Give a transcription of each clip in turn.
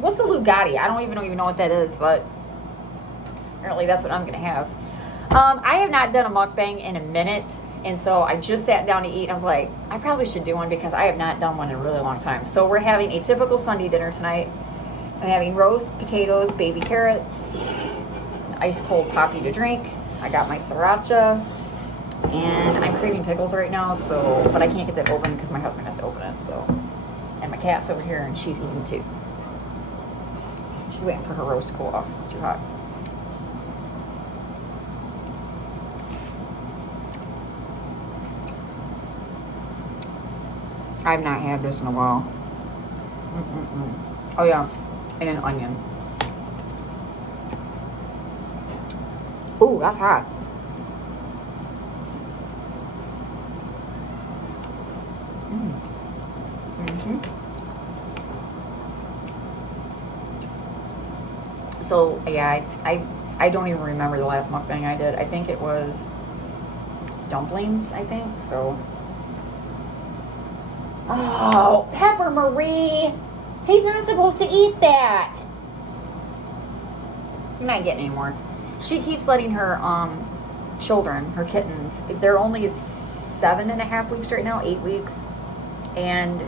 What's the Lugatti? I don't even know what that is, but apparently that's what I'm gonna have. I have not done a mukbang in a minute, and so I just sat down to eat. And I was like, I probably should do one because I have not done one in a really long time. So we're having a typical Sunday dinner tonight. I'm having roast potatoes, baby carrots, an ice cold poppy to drink. I got my sriracha, and I'm craving pickles right now. So, but I can't get that open because my husband has to open it. So, and my cat's over here, and she's eating too. She's waiting for her roast to cool off. It's too hot. I've not had this in a while. Oh yeah, and an onion. Ooh, that's hot. So yeah, I don't even remember the last mukbang I did. I think it was dumplings, I think. So oh, Pepper Marie. He's not supposed to eat that. You're not getting any more. She keeps letting her children, her kittens, they're only 7.5 weeks right now, 8 weeks. And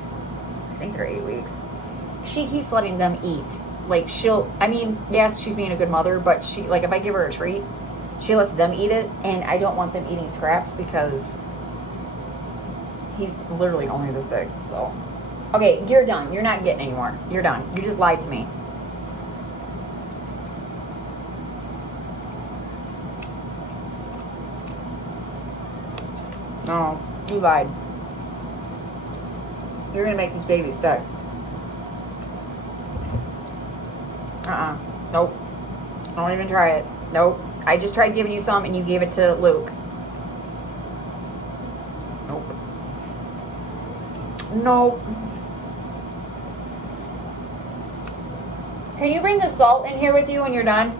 I think they're 8 weeks. She keeps letting them eat. Like yes, she's being a good mother, but she, like, if I give her a treat, she lets them eat it, and I don't want them eating scraps because he's literally only this big. So, okay, you're done. You're not getting any more. You're done. You just lied to me. No, you lied. You're gonna make these babies sick. Nope. Don't even try it. Nope. I just tried giving you some and you gave it to Luke. Nope. Nope. Can you bring the salt in here with you when you're done?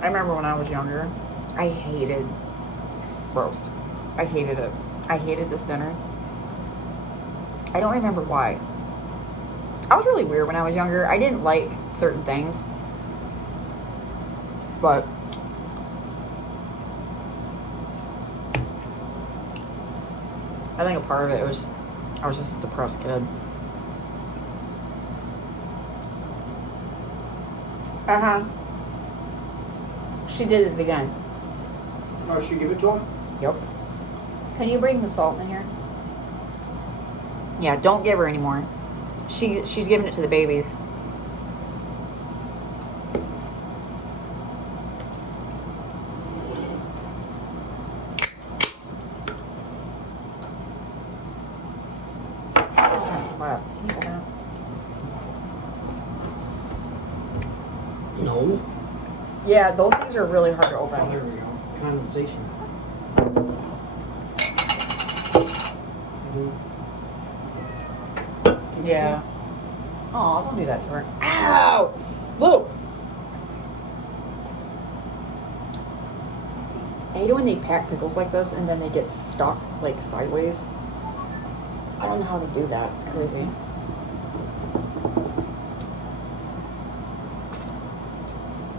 I remember when I was younger, I hated roast. I hated it. I hated this dinner. I don't remember why. I was really weird when I was younger. I didn't like certain things. But I think a part of it was I was just a depressed kid. She did it again. Oh, she give it to him? Yep. Can you bring the salt in here? Yeah, don't give her any more. She's giving it to the babies. No. Yeah, those things are really hard to Oh, open. there we go. Condensation. Yeah. Oh, don't do that to her. Ow! Luke! I hate it when they pack pickles like this and then they get stuck, like, sideways. I don't know how to do that. It's crazy.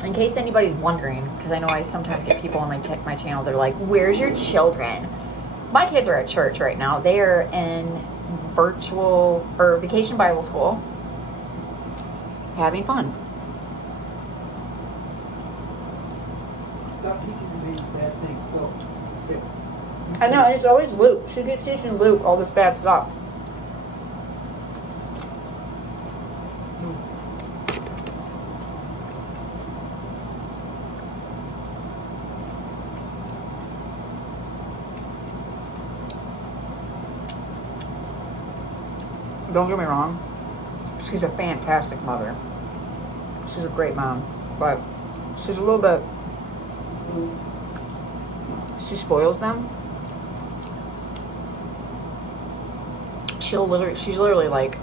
In case anybody's wondering, because I know I sometimes get people on my channel, they're like, where's your children? My kids are at church right now. They are in virtual or vacation Bible school, having fun. Stop teaching me bad things. Go. I know, and it's always Luke. She keeps teaching Luke all this bad stuff. Don't get me wrong, she's a fantastic mother. She's a great mom, but she's a little bit, she spoils them. She's literally like,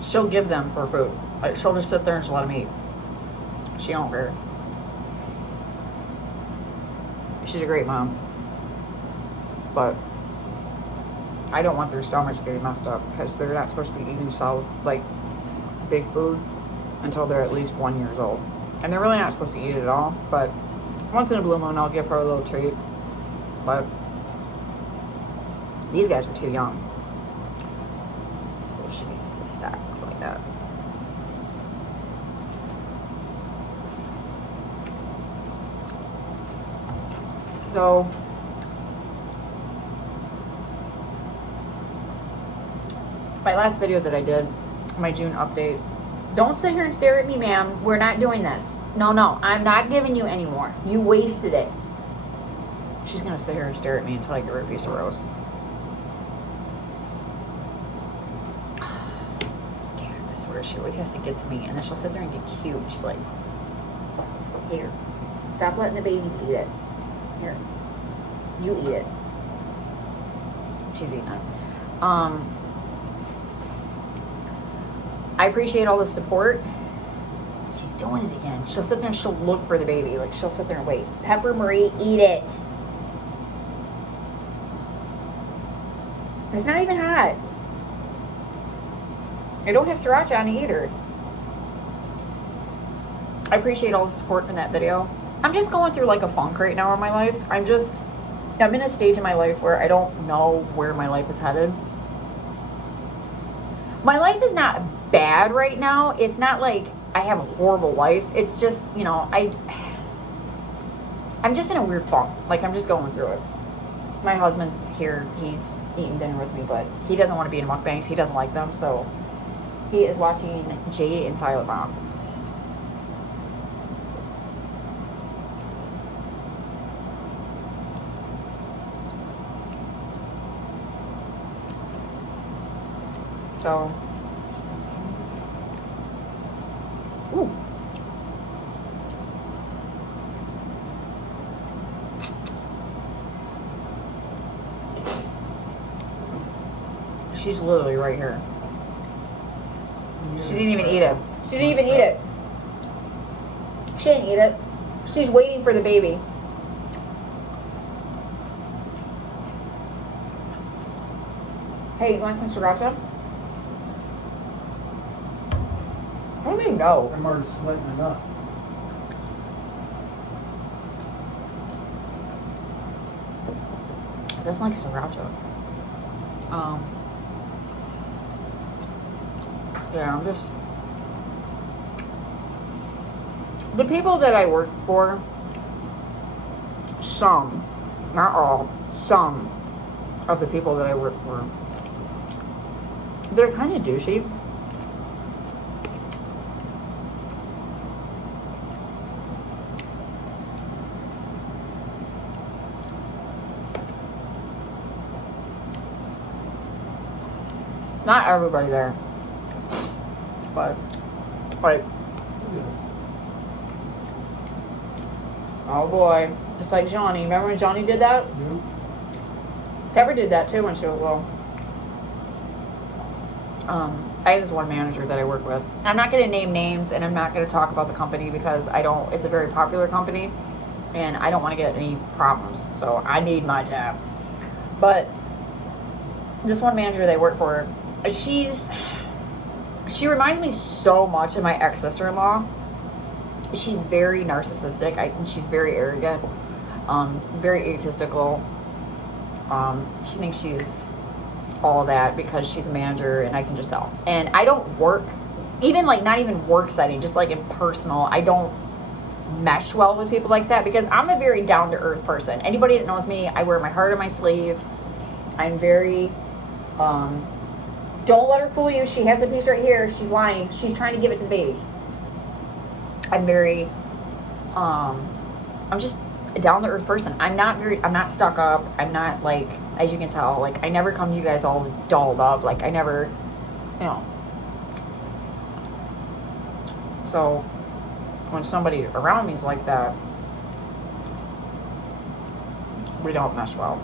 she'll give them her food. Like, she'll just sit there and just let them eat. She don't care. She's a great mom. But I don't want their stomachs getting messed up because they're not supposed to be eating solid, like, big food until they're at least 1 year old. And they're really not supposed to eat it at all, but once in a blue moon, I'll give her a little treat. But these guys are too young. So she needs to stop like that. So my last video that I did, my June update, don't sit here and stare at me, ma'am. We're not doing this. No, I'm not giving you any more. You wasted it. She's gonna sit here and stare at me until I give her a piece of roast. I'm scared. I swear she always has to get to me, and then she'll sit there and get cute. She's like, here, stop letting the babies eat it. Here, you eat it. She's eating it. I appreciate all the support. She's doing it again. She'll sit there and she'll look for the baby. Like, she'll sit there and wait. Pepper Marie, eat it. It's not even hot. I don't have sriracha on it either. I appreciate all the support from that video. I'm just going through like a funk right now in my life. I'm in a stage in my life where I don't know where my life is headed. My life is not bad right now. It's not like I have a horrible life. It's just, you know, I'm just in a weird funk. Like, I'm just going through it. My husband's here. He's eating dinner with me, but he doesn't want to be in mukbangs. He doesn't like them, so he is watching Jay and Silent Mom. So, ooh. She's literally right here. She didn't even eat it. She didn't even eat it. She didn't eat it. She's waiting for the baby. Hey, you want some sriracha? I don't even know. I'm already sweating it up. That's like sriracha. Yeah, I'm just... The people that I work for, some, not all, some of the people that I work for, they're kind of douchey. Not everybody there, but like, oh boy, it's like Johnny. Remember when Johnny did that? Nope. Pepper did that too when she was little. I have this one manager that I work with. I'm not going to name names, and I'm not going to talk about the company because I don't. It's a very popular company, and I don't want to get any problems. So I need my job. But this one manager that I work for, she reminds me so much of my ex-sister-in-law. She's very narcissistic. She's very arrogant, very egotistical. She thinks she's all that because she's a manager, and I can just tell. And I don't work, even like not even work setting, just like in personal, I don't mesh well with people like that because I'm a very down-to-earth person. Anybody that knows me, I wear my heart on my sleeve. I'm very... don't let her fool you. She has a piece right here. She's lying. She's trying to give it to the babies. I'm very, I'm just a down-to-earth person. I'm not stuck up. I'm not like, as you can tell, like, I never come to you guys all dolled up. Like, I never, you know. So, when somebody around me is like that, we don't mesh well.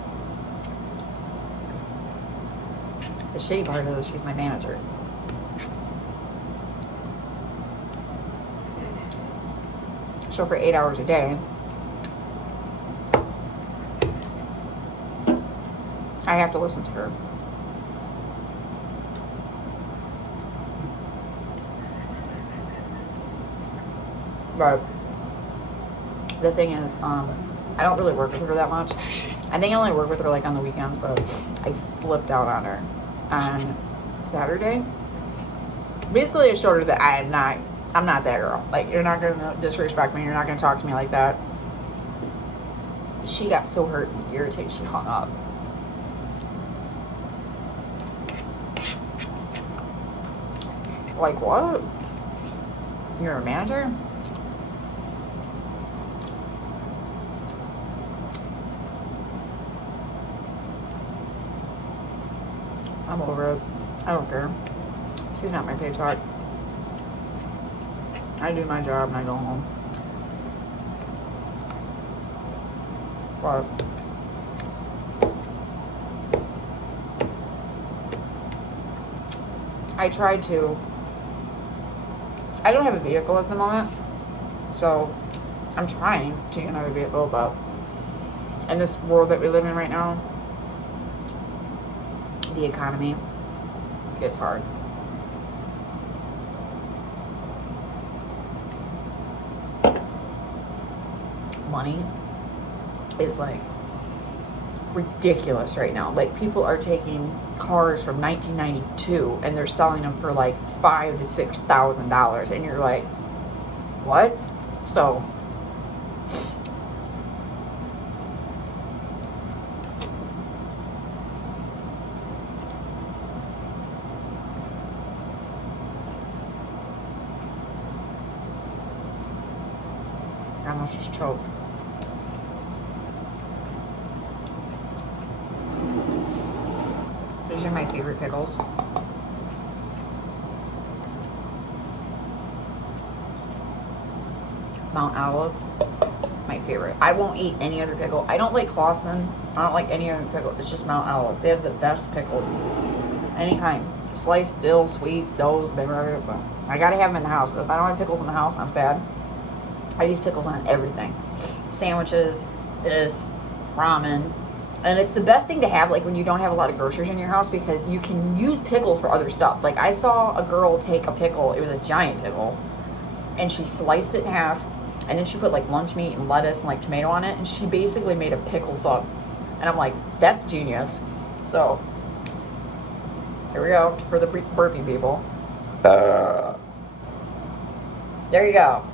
The shitty part is she's my manager. So for 8 hours a day, I have to listen to her. But the thing is, I don't really work with her that much. I think I only work with her like on the weekends, but I flipped out on her on Saturday. Basically, I showed her that I'm not that girl. Like, you're not gonna disrespect me. You're not gonna talk to me like that. She got so hurt and irritated, she hung up. Like, what? You're a manager? I'm over it. I don't care. She's not my paycheck. I do my job and I go home. But I tried to. I don't have a vehicle at the moment, so I'm trying to get another vehicle, but in this world that we live in right now, the economy gets hard. Money is like ridiculous right now. Like, people are taking cars from 1992 and they're selling them for like $5,000 to $6,000, and you're like, what? So I almost just choked. These are my favorite pickles. Mount Olive, my favorite. I won't eat any other pickle. I don't like Clausen. I don't like any other pickle. It's just Mount Olive. They have the best pickles. Any kind. Sliced, dill, sweet, those, but I gotta have them in the house. If I don't have pickles in the house, I'm sad. I use pickles on everything. Sandwiches, this, ramen. And it's the best thing to have, like, when you don't have a lot of groceries in your house, because you can use pickles for other stuff. Like, I saw a girl take a pickle. It was a giant pickle. And she sliced it in half. And then she put, like, lunch meat and lettuce and, like, tomato on it. And she basically made a pickle sub. And I'm like, that's genius. So, here we go for the burpee people. There you go.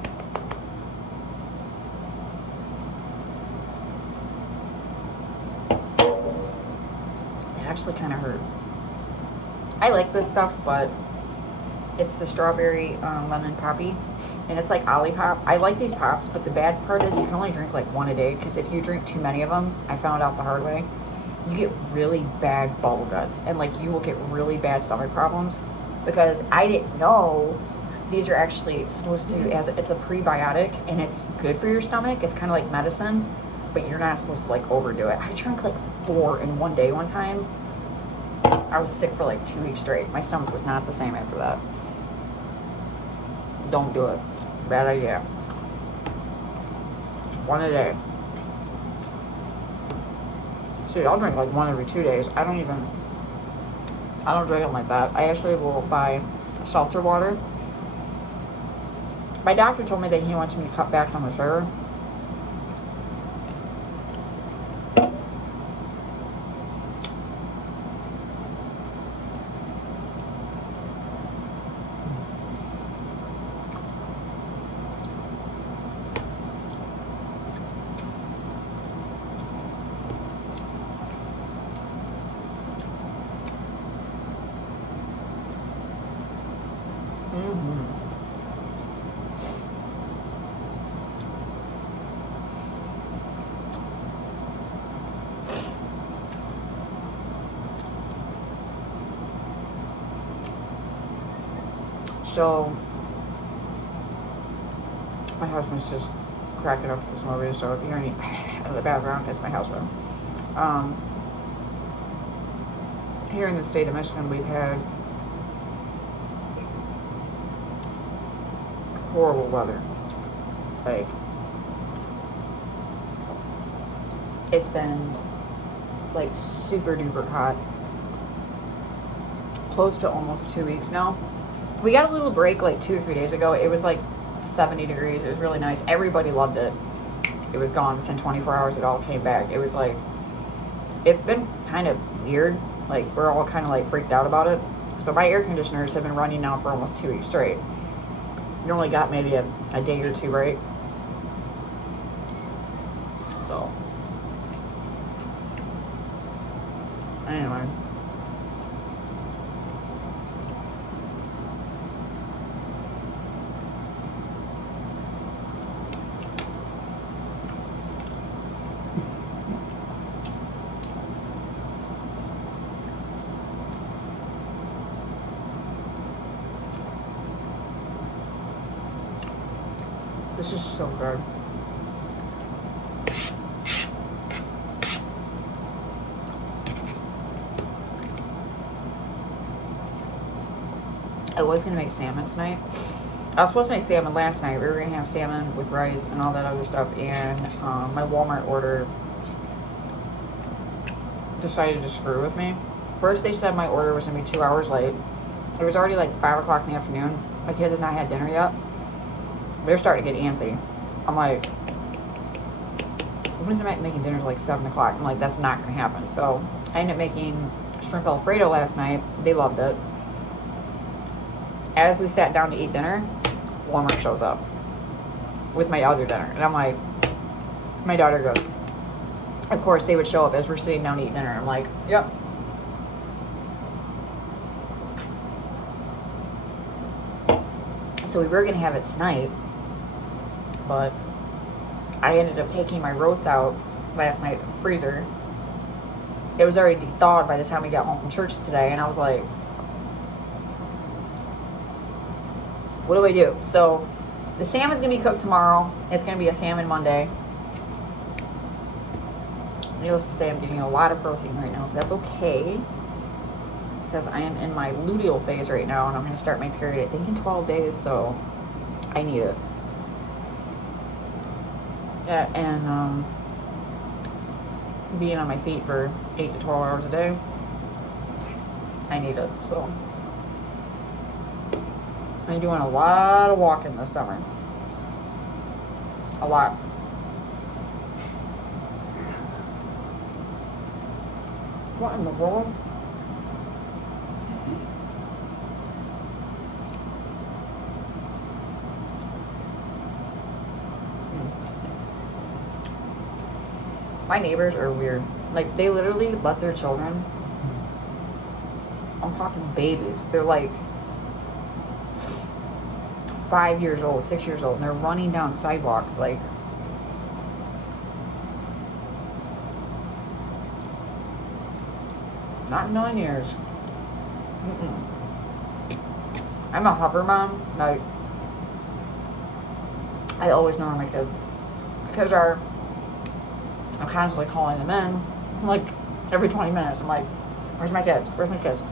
Actually kind of hurt. I like this stuff, but it's the strawberry lemon poppy, and it's like Olipop. I like these pops, but the bad part is you can only drink like one a day, because if you drink too many of them, I found out the hard way, you get really bad bubble guts, and like you will get really bad stomach problems, because I didn't know these are actually supposed to, as it's a prebiotic and it's good for your stomach. It's kind of like medicine, but you're not supposed to like overdo it. I drank like 4 in one day one time. I was sick for like 2 weeks straight. My stomach was not the same after that. Don't do it. Bad idea. One a day. See, I'll drink like 1 every 2 days. I don't drink them like that. I actually will buy seltzer water. My doctor told me that he wants me to cut back on the sugar. So, my husband's just cracking up with this movie, so if you hear any in the background, it's my husband. Here in the state of Michigan, we've had horrible weather. Like, It's been like super duper hot. Close to almost 2 weeks now. We got a little break like 2 or 3 days ago. It was like 70 degrees. It was really nice. Everybody loved it. It was gone within 24 hours. It all came back. It was like, it's been kind of weird. Like, we're all kind of like freaked out about it. So my air conditioners have been running now for almost 2 weeks straight. You only got maybe a day or two, right? So, anyway. This is so good. I was going to make salmon tonight. I was supposed to make salmon last night. We were going to have salmon with rice and all that other stuff. And my Walmart order decided to screw with me. First, they said my order was going to be 2 hours late. It was already like 5 o'clock in the afternoon. My kids had not had dinner yet. They're starting to get antsy. I'm like, when is it making dinner till like 7 o'clock? I'm like, that's not going to happen. So I ended up making shrimp Alfredo last night. They loved it. As we sat down to eat dinner, Walmart shows up with my other dinner. And I'm like, my daughter goes, of course they would show up as we're sitting down to eat dinner. I'm like, yep. So we were going to have it tonight. But I ended up taking my roast out last night in the freezer. It was already thawed by the time we got home from church today. And I was like, what do I do? So the salmon's going to be cooked tomorrow. It's going to be a salmon Monday. Needless to say, I'm getting a lot of protein right now. But that's okay. Because I am in my luteal phase right now. And I'm going to start my period, I think, in 12 days. So I need it. Yeah, and being on my feet for 8 to 12 hours a day, I need it. So I'm doing a lot of walking this summer. A lot. What in the world? My neighbors are weird. Like, they literally let their children, I'm talking babies, they're like 5 years old, 6 years old, and they're running down sidewalks like, not in 9 years. I'm a hover mom. Like, I always know where my kids are. I'm constantly calling them in, like, every 20 minutes. I'm like, where's my kids? Where's my kids?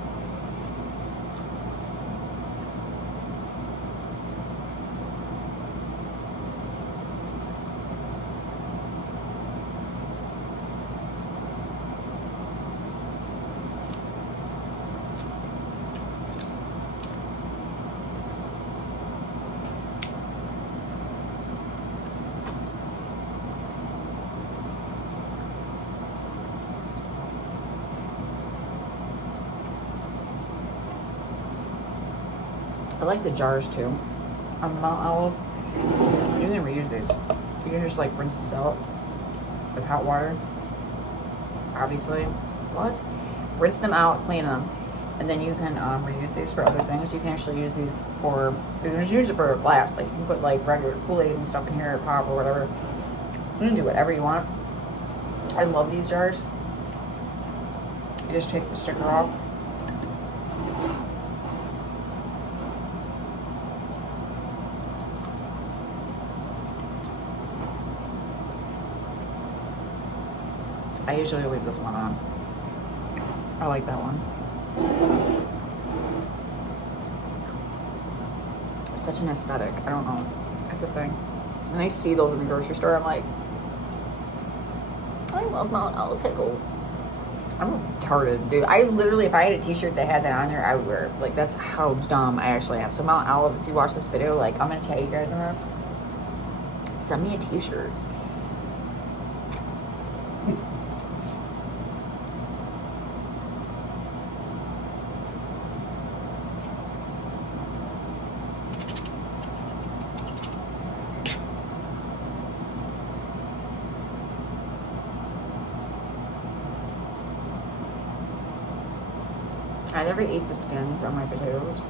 I like the jars too. On Mount Olive, you can reuse these. You can just like rinse these out with hot water. Obviously, what? Rinse them out, clean them, and then you can reuse these for other things. You can actually use these for. You can just use it for a glass. Like you can put like regular Kool-Aid and stuff in here, or pop or whatever. You can do whatever you want. I love these jars. You just take the sticker off. I usually leave this one on. I like that one. It's such an aesthetic. I don't know. It's a thing. When I see those in the grocery store, I'm like, I love Mount Olive pickles. I'm retarded, dude. I literally, if I had a t-shirt that had that on there, I would wear it. Like, that's how dumb I actually am. So Mount Olive, if you watch this video, like, I'm going to tag you guys in this. Send me a t-shirt. I never ate the skins on my potatoes.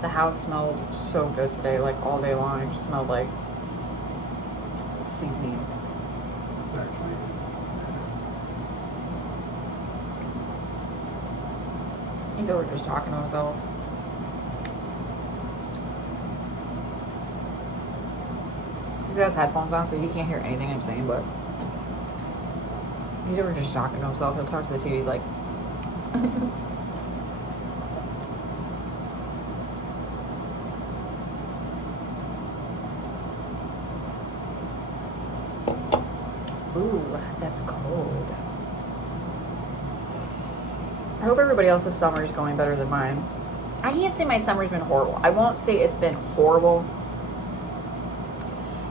The house smelled so good today, like all day long. It just smelled like seasonings. Actually, He's over just talking to himself. He has headphones on, so he can't hear anything I'm saying, but he's over just talking to himself. He'll talk to the TV. He's like, ooh, that's cold. I hope everybody else's summer is going better than mine. I can't say my summer's been horrible. I won't say it's been horrible.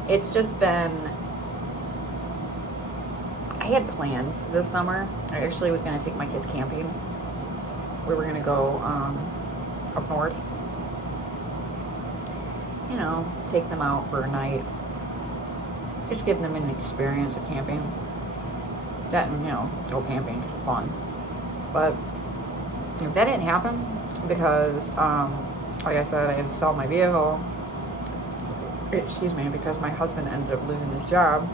It's just been, I had plans this summer. I actually was going to take my kids camping. We were going to go up north. You know, take them out for a night. Just give them an experience of camping. That, and, you know, go camping because it's fun. But that didn't happen because, like I said, I had to sell my vehicle. Excuse me, because my husband ended up losing his job.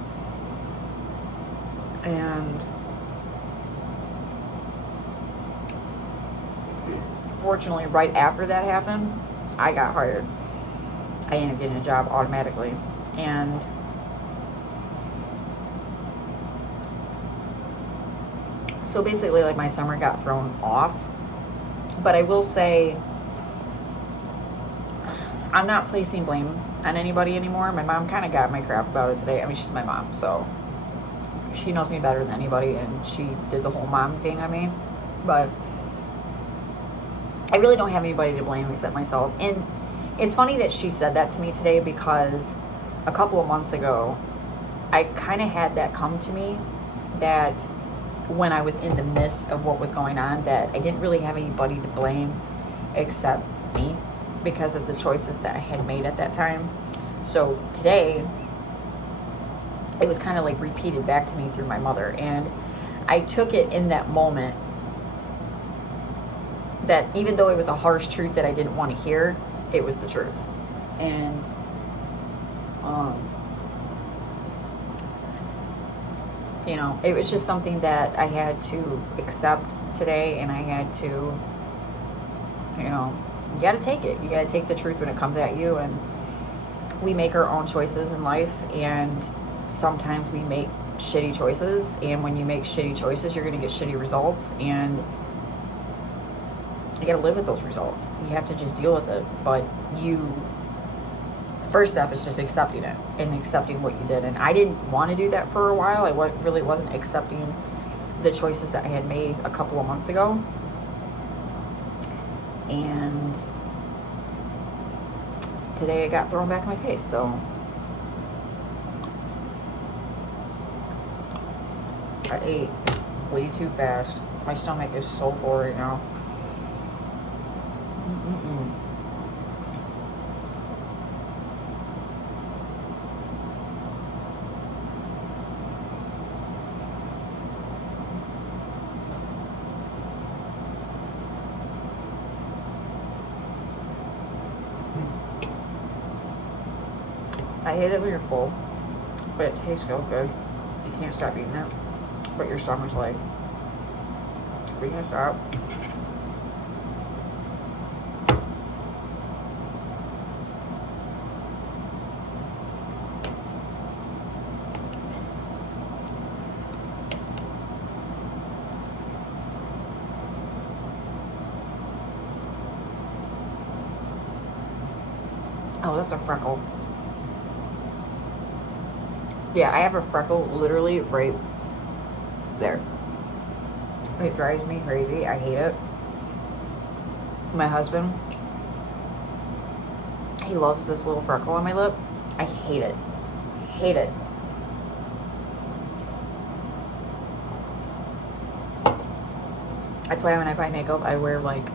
And fortunately, right after that happened, I got hired. I ended up getting a job automatically. And so basically, like, my summer got thrown off. But I will say, I'm not placing blame on anybody anymore. My mom kind of got my crap about it today. I mean, she's my mom, so she knows me better than anybody, and she did the whole mom thing on me. But I really don't have anybody to blame except myself. And it's funny that she said that to me today, because a couple of months ago, I kind of had that come to me, that when I was in the midst of what was going on, that I didn't really have anybody to blame except me, because of the choices that I had made at that time. So today, it was kind of like repeated back to me through my mother. And I took it in that moment that even though it was a harsh truth that I didn't want to hear, it was the truth. And you know, it was just something that I had to accept today, and I had to, you know, you got to take it. You got to take the truth when it comes at you. And we make our own choices in life, and sometimes we make shitty choices. And when you make shitty choices, you're going to get shitty results, and you got to live with those results. You have to just deal with it. But the first step is just accepting it and accepting what you did. And I didn't want to do that for a while. I really wasn't accepting the choices that I had made a couple of months ago. And today it got thrown back in my face. So I ate way too fast. My stomach is so full right now. I hate it when you're full, but it tastes so good. You can't stop eating it, but your stomach's like, are you gonna stop? that's a freckle. Yeah, I have a freckle literally right there. It drives me crazy. I hate it. My husband, he loves this little freckle on my lip. I hate it. Hate it. That's why when I buy makeup, I wear like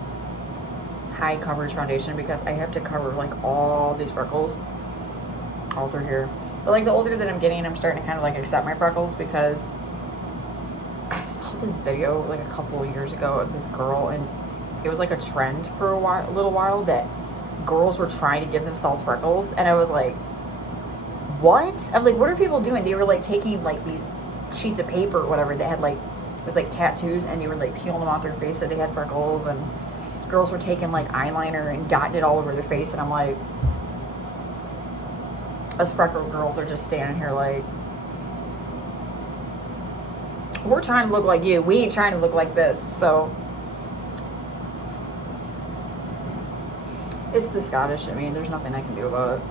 high coverage foundation because I have to cover like all these freckles all through here. But like the older that I'm getting, I'm starting to kind of like accept my freckles because I saw this video like a couple of years ago of this girl, and it was like a trend for a little while that girls were trying to give themselves freckles, and I was like, what? I'm like, what are people doing? They were like taking like these sheets of paper or whatever that had like, it was like tattoos, and they were like peeling them off their face so they had freckles, and girls were taking like eyeliner and dotting it all over their face, and I'm like, us freckled girls are just standing here like, we're trying to look like you. We ain't trying to look like this. So it's the Scottish in me. There's nothing I can do about it.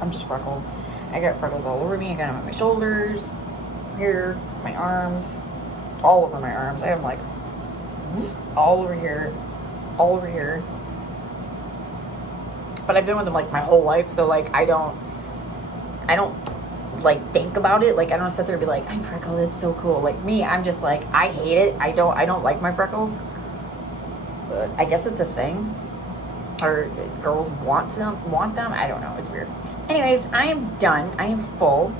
I'm just freckled. I got freckles all over me. I got them on my shoulders, here, my arms, all over my arms. I have like all over here, all over here. But I've been with them like my whole life, so like I don't like think about it. Like I don't sit there and be like, I'm freckled, it's so cool. Like me, I'm just like, I hate it. I don't like my freckles. But I guess it's a thing. Or girls want them. I don't know. It's weird. Anyways, I am done. I am full.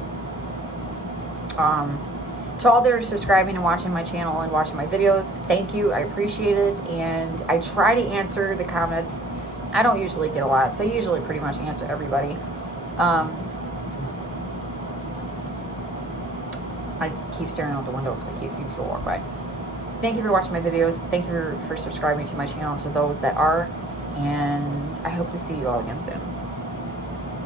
To all that are subscribing and watching my channel and watching my videos, thank you. I appreciate it. And I try to answer the comments. I don't usually get a lot, so I usually pretty much answer everybody. I keep staring out the window because I keep seeing people walk by. Thank you for watching my videos. Thank you for subscribing to my channel, to those that are. And I hope to see you all again soon.